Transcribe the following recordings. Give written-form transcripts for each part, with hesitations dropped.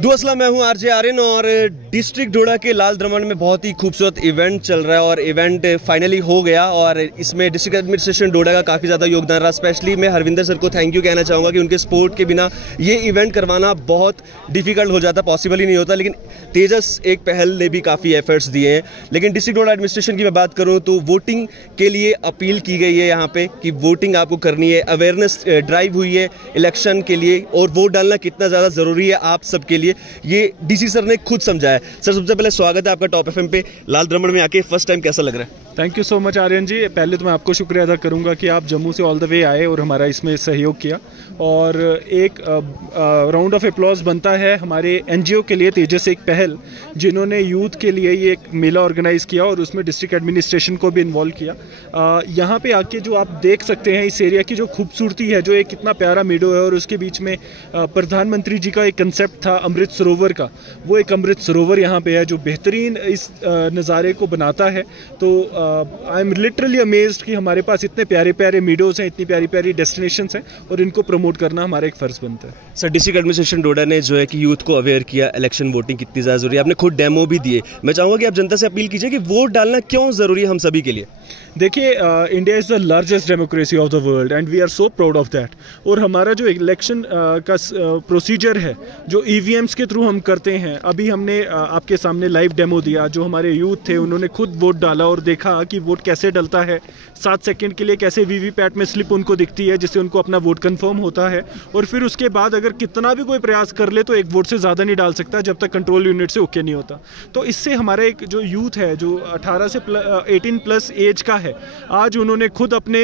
दोस्तों मैं हूं आरजे आर्यन और डिस्ट्रिक्ट डोडा के लाल द्रमण में बहुत ही खूबसूरत इवेंट चल रहा है और इवेंट फाइनली हो गया और इसमें डिस्ट्रिक्ट एडमिनिस्ट्रेशन डोडा का काफ़ी ज़्यादा योगदान रहा। स्पेशली मैं हरविंदर सर को थैंक यू कहना चाहूँगा कि उनके सपोर्ट के बिना ये इवेंट करवाना बहुत डिफिकल्ट हो जाता, पॉसिबल ही नहीं होता। लेकिन तेजस एक पहल ने भी काफ़ी एफर्ट्स दिए हैं। लेकिन डिस्ट्रिक्ट डोडा एडमिनिस्ट्रेशन की मैं बात करूँ तो वोटिंग के लिए अपील की गई है यहाँ पे कि वोटिंग आपको करनी है। अवेयरनेस ड्राइव हुई है इलेक्शन के लिए और वोट डालना कितना ज़्यादा ज़रूरी है आप सबके लिए, ये डीसी सर ने खुद समझाया। सर सबसे पहले स्वागत है आपका टॉप एफएम पे। लाल द्रमण में आके फर्स्ट टाइम कैसा लग रहा है? Thank you so much Aryan ji. पहले तो मैं आपको शुक्रिया अदा करूंगा कि आप जम्मू से ऑल द वे आए और हमारा इसमें सहयोग किया। और एक राउंड ऑफ अप्लॉज बनता है हमारे एनजीओ के लिए, तेजस एक पहल, जिन्होंने यूथ के लिए ये एक मेला ऑर्गेनाइज़ किया और उसमें डिस्ट्रिक्ट एडमिनिस्ट्रेशन को भी इन्वॉल्व किया। यहाँ पे आके जो आप देख सकते हैं इस एरिया की जो खूबसूरती है, जो एक कितना प्यारा मीडो है और उसके बीच में प्रधानमंत्री जी का एक कंसेप्ट था अमृत सरोवर का, वो एक अमृत सरोवर यहाँ पे है जो बेहतरीन इस नज़ारे को बनाता है। तो आई एम लिटरली अमेज्ड कि हमारे पास इतने प्यारे प्यारे मीडोज़ हैं, इतनी प्यारी प्यारी डेस्टिनेशंस हैं और इनको प्रमोट करना हमारा एक फ़र्ज़ बनता है। सर डिस्ट्रिक्ट एडमिनिस्ट्रेशन डोडा ने जो है कि यूथ को अवेयर किया इलेक्शन वोटिंग कितनी ज़्यादा ज़रूरी है, आपने खुद डेमो भी दिए। मैं चाहूँगा कि आप जनता से अपील कीजिए कि वोट डालना क्यों ज़रूरी है हम सभी के लिए। देखिए, India is the largest democracy of the world and we are so proud of that. और हमारा जो इलेक्शन का प्रोसीजर है जो ईवीएम्स के थ्रू हम करते हैं, अभी हमने आपके सामने लाइव डेमो दिया। जो हमारे यूथ थे उन्होंने खुद वोट डाला और देखा कि वोट कैसे डलता है, 7 सेकंड के लिए कैसे वीवीपैट में स्लिप उनको दिखती है जिससे उनको अपना वोट कंफर्म होता है। और फिर उसके बाद अगर कितना भी कोई प्रयास कर ले तो एक वोट से ज़्यादा नहीं डाल सकता जब तक कंट्रोल यूनिट से ओके नहीं होता। तो इससे हमारा एक जो यूथ है जो 18 से 18 प्लस एज का है, आज उन्होंने खुद अपने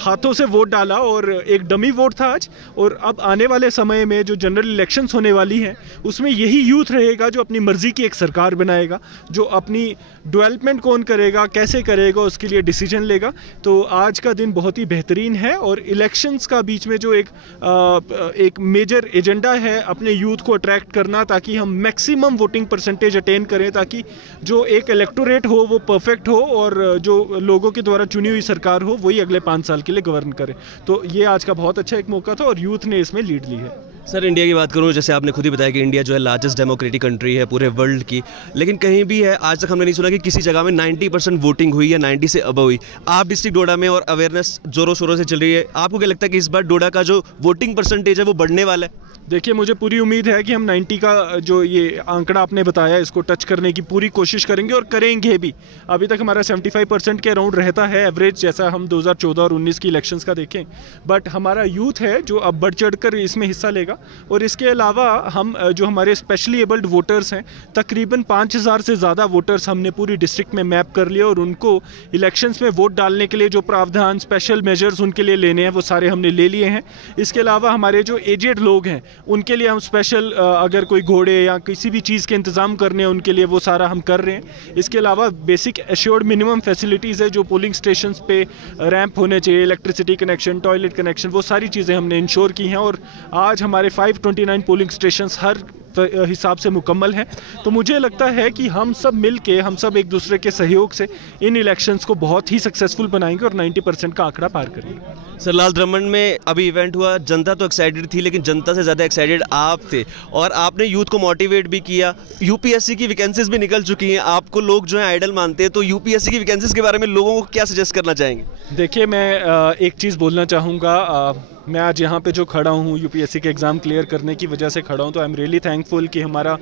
हाथों से वोट डाला और एक डमी वोट था आज। और अब आने वाले समय में जो जनरल इलेक्शंस होने वाली हैं उसमें यही यूथ रहेगा जो अपनी मर्जी की एक सरकार बनाएगा, जो अपनी डेवलपमेंट कौन करेगा, कैसे करेगा, उसके लिए डिसीजन लेगा। तो आज का दिन बहुत ही बेहतरीन है और इलेक्शंस का बीच में जो एक मेजर एजेंडा है अपने यूथ को अट्रैक्ट करना, ताकि हम मैक्सिमम वोटिंग परसेंटेज अटेन करें, ताकि जो एक इलेक्टोरेट हो वो परफेक्ट हो और जो लोगों के द्वारा चुनी हुई सरकार हो वही अगले 5 साल के लिए गवर्न करे। तो ये आज का बहुत अच्छा एक मौका था और यूथ ने इसमें लीड ली है। सर इंडिया की बात करूँ, जैसे आपने खुद ही बताया कि इंडिया जो है लार्जेस्ट डेमोक्रेटिक कंट्री है पूरे वर्ल्ड की, लेकिन कहीं भी है आज तक हमने नहीं सुना कि किसी जगह में 90% वोटिंग हुई या 90 से अबव हुई। आप डिस्ट्रिक्ट डोडा में और अवेयरनेस जोरों शोरों से चल रही है, आपको क्या लगता है कि इस बार डोडा का जो वोटिंग परसेंटेज है वो बढ़ने वाला है? देखिए, मुझे पूरी उम्मीद है कि हम 90 का जो ये आंकड़ा आपने बताया इसको टच करने की पूरी कोशिश करेंगे और करेंगे भी। अभी तक हमारा 75% के अराउंड रहता है एवरेज, जैसा हम 2014 और 19 की इलेक्शंस का देखें। बट हमारा यूथ है जो अब बढ़ चढ़ कर इसमें हिस्सा लेगा। और इसके अलावा हम जो हमारे स्पेशली एबल्ड वोटर्स हैं, तकरीबन 5000 से ज़्यादा वोटर्स हमने पूरी डिस्ट्रिक्ट में मैप कर लिया और उनको इलेक्शंस में वोट डालने के लिए जो प्रावधान, स्पेशल मेजर्स उनके लिए लेने हैं वो सारे हमने ले लिए हैं। इसके अलावा हमारे जो एजेड लोग हैं उनके लिए हम स्पेशल अगर कोई घोड़े या किसी भी चीज़ के इंतज़ाम करने हैं उनके लिए वो सारा हम कर रहे हैं। इसके अलावा बेसिक एश्योर्ड मिनिमम फैसिलिटीज़ है, जो पोलिंग स्टेशंस पे रैंप होने चाहिए, इलेक्ट्रिसिटी कनेक्शन, टॉयलेट कनेक्शन, वो सारी चीज़ें हमने इंश्योर की हैं। और आज हमारे 529 पोलिंग स्टेशंस हर हिसाब से मुकम्मल है। तो मुझे लगता है कि हम सब मिल के, हम सब एक दूसरे के सहयोग से इन इलेक्शंस को बहुत ही सक्सेसफुल बनाएंगे और 90% का आंकड़ा पार करेंगे। सर लाल द्रमण में अभी इवेंट हुआ, जनता तो एक्साइटेड थी लेकिन जनता से ज़्यादा एक्साइटेड आप थे और आपने यूथ को मोटिवेट भी किया। यूपीएससी की वैकेंसीज भी निकल चुकी हैं, आपको लोग जो है आइडल मानते हैं, तो यूपीएससी की वैकेंसीज के बारे में लोगों को क्या सजेस्ट करना चाहेंगे? देखिए, मैं एक चीज़ बोलना चाहूँगा। मैं आज यहाँ पे जो खड़ा हूँ यूपीएससी के एग्ज़ाम क्लियर करने की वजह से खड़ा हूँ, तो आई एम रियली थैंकफुल कि हमारा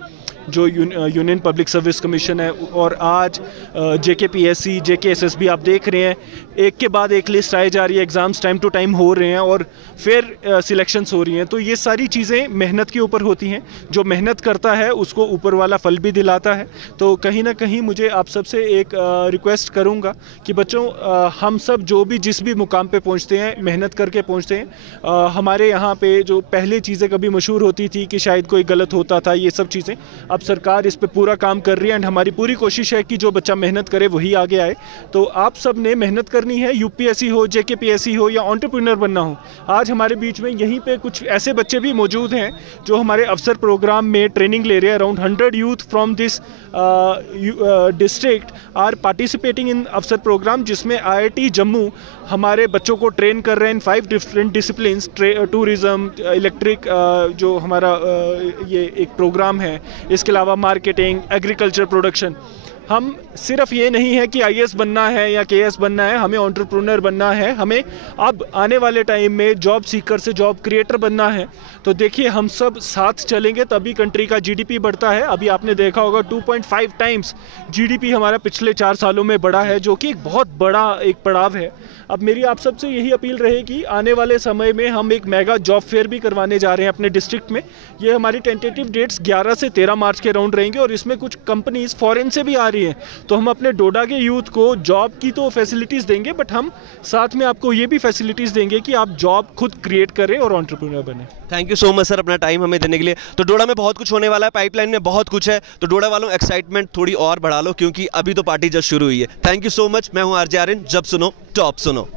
जो यूनियन पब्लिक सर्विस कमीशन है और आज जेकेपीएससी, जेकेएसएसबी आप देख रहे हैं, एक के बाद एक लिस्ट आई जा रही है, एग्ज़ाम्स टाइम टू टाइम हो रहे हैं और फिर सिलेक्शंस हो रही हैं। तो ये सारी चीज़ें मेहनत के ऊपर होती हैं, जो मेहनत करता है उसको ऊपर वाला फल भी दिलाता है। तो कहीं ना कहीं मुझे आप सबसे एक रिक्वेस्ट करूँगा कि बच्चों, हम सब जो भी जिस भी मुकाम पे पहुँचते हैं मेहनत करके पहुँचते हैं। हमारे यहाँ पे जो पहले चीज़ें कभी मशहूर होती थी कि शायद कोई गलत होता था, ये सब चीज़ें अब अब सरकार इस पे पूरा काम कर रही है एंड हमारी पूरी कोशिश है कि जो बच्चा मेहनत करे वही आगे आए। तो आप सब ने मेहनत करनी है, यूपीएससी हो, जेकेपीएससी हो या एंटरप्रेन्योर बनना हो। आज हमारे बीच में यहीं पे कुछ ऐसे बच्चे भी मौजूद हैं जो हमारे अफसर प्रोग्राम में ट्रेनिंग ले रहे हैं। Around 100 youth from this district are participating in अफसर प्रोग्राम, जिसमें IIT जम्मू हमारे बच्चों को ट्रेन कर रहे हैं इन 5 डिफरेंट डिसिप्लिन्स, टूरिज़्म, इलेक्ट्रिक जो हमारा ये एक प्रोग्राम है, इसके अलावा मार्केटिंग, एग्रीकल्चर, प्रोडक्शन। हम सिर्फ ये नहीं है कि IAS बनना है या KS बनना है, हमें एंटरप्रेन्योर बनना है, हमें अब आने वाले टाइम में जॉब सीकर से जॉब क्रिएटर बनना है। तो देखिए हम सब साथ चलेंगे तभी कंट्री का GDP बढ़ता है। अभी आपने देखा होगा 2.5 टाइम्स GDP हमारा पिछले 4 सालों में बढ़ा है, जो कि एक बहुत बड़ा एक पड़ाव है। अब मेरी आप सबसे यही अपील रहेगी, आने वाले समय में हम एक मेगा जॉब फेयर भी करवाने जा रहे हैं अपने डिस्ट्रिक्ट में। ये हमारी टेंटेटिव डेट्स 11 से 13 मार्च के राउंड रहेंगे और इसमें कुछ कंपनीज फॉरेन से भी आ रही हैं। तो हम अपने डोडा के यूथ को जॉब की तो फैसिलिटीज़ देंगे, बट हम साथ में आपको ये भी फैसिलिटीज़ देंगे कि आप जॉब खुद क्रिएट करें और एंटरप्रेन्योर बने। Thank you so much sir अपना टाइम हमें देने के लिए। तो डोडा में बहुत कुछ होने वाला है, पाइपलाइन में बहुत कुछ है, तो डोडा वालों एक्साइटमेंट थोड़ी और बढ़ा लो क्योंकि अभी तो पार्टी जस्ट शुरू हुई है। Thank you so much. मैं हूँ RJ आर्यन, जब सुनो टॉप सुनो।